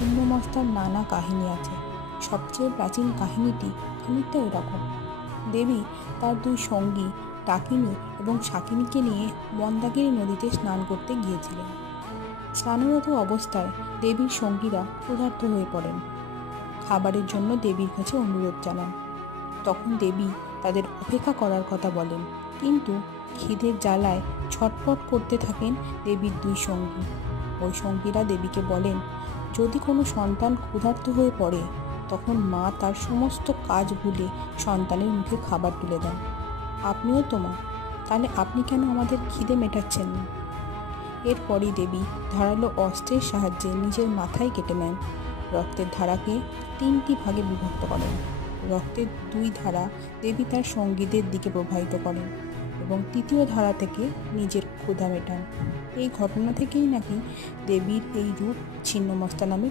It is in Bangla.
ছিন্নমস্তার নানা কাহিনী আছে। সবচেয়ে প্রাচীন কাহিনীটি খানিকটা এরকম। দেবী তার দুই সঙ্গী ডাকিনী এবং শাকিনীকে নিয়ে মন্দাকিনী নদীতে স্নান করতে গিয়েছিলেন। স্নানরত অবস্থায় দেবীর সঙ্গীরা ক্ষুধার্ত হয়ে পড়েন। খাবারের জন্য দেবীর কাছে অনুরোধ জানান। তখন দেবী তাদের অপেক্ষা করার কথা বলেন, কিন্তু খিদের জ্বালায় ছটফট করতে থাকেন দেবীর দুই সঙ্গী। ওই সঙ্গীরা দেবীকে বলেন, যদি কোনো সন্তান ক্ষুধার্ত হয়ে পড়ে তখন মা তার সমস্ত কাজ ভুলে সন্তানের মুখে খাবার তুলে দেন। আপনিও তো মা, তাহলে আপনি কেন আমাদের খিদে মেটাচ্ছেন না? এরপরই দেবী ধারালো অস্ত্রের সাহায্যে নিজের মাথায় কেটে নেন। রক্তের ধারাকে 3টি ভাগে বিভক্ত করেন। রক্তের 2 ধারা দেবী তার সঙ্গীদের দিকে প্রবাহিত করেন এবং 3য় ধারা থেকে নিজের ক্ষুধা মেটান। এই ঘটনা থেকেই নাকি দেবীর এই রূপ ছিন্নমস্তা নামে